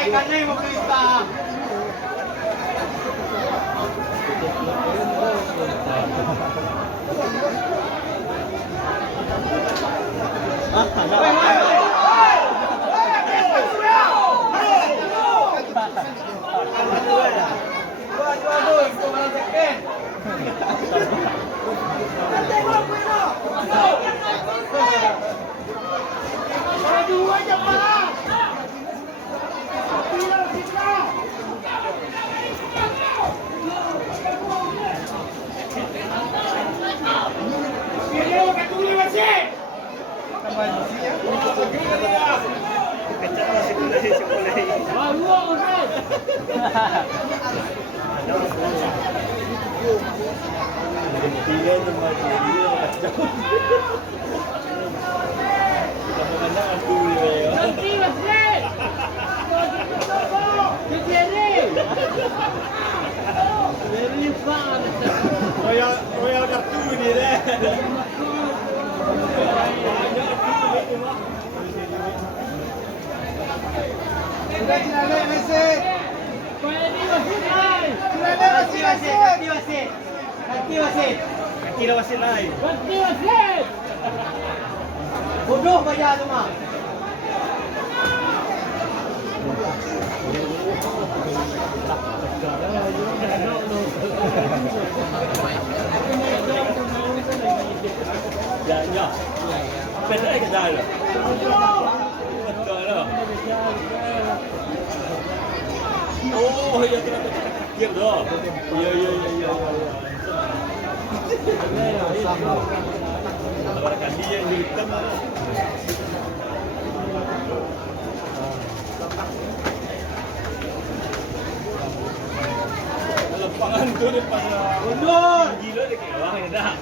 ikan na yung maglista. Royal kartun ni deh. Bodoh bayar tu mah. Ya. Pendek ke dah lah. Betul lah. Oh, ya kena takdir dah. Ya. Kalau kan dia yang hitam lah. Lepangan tu depan mundur. Gila dia kayak orang ni dah.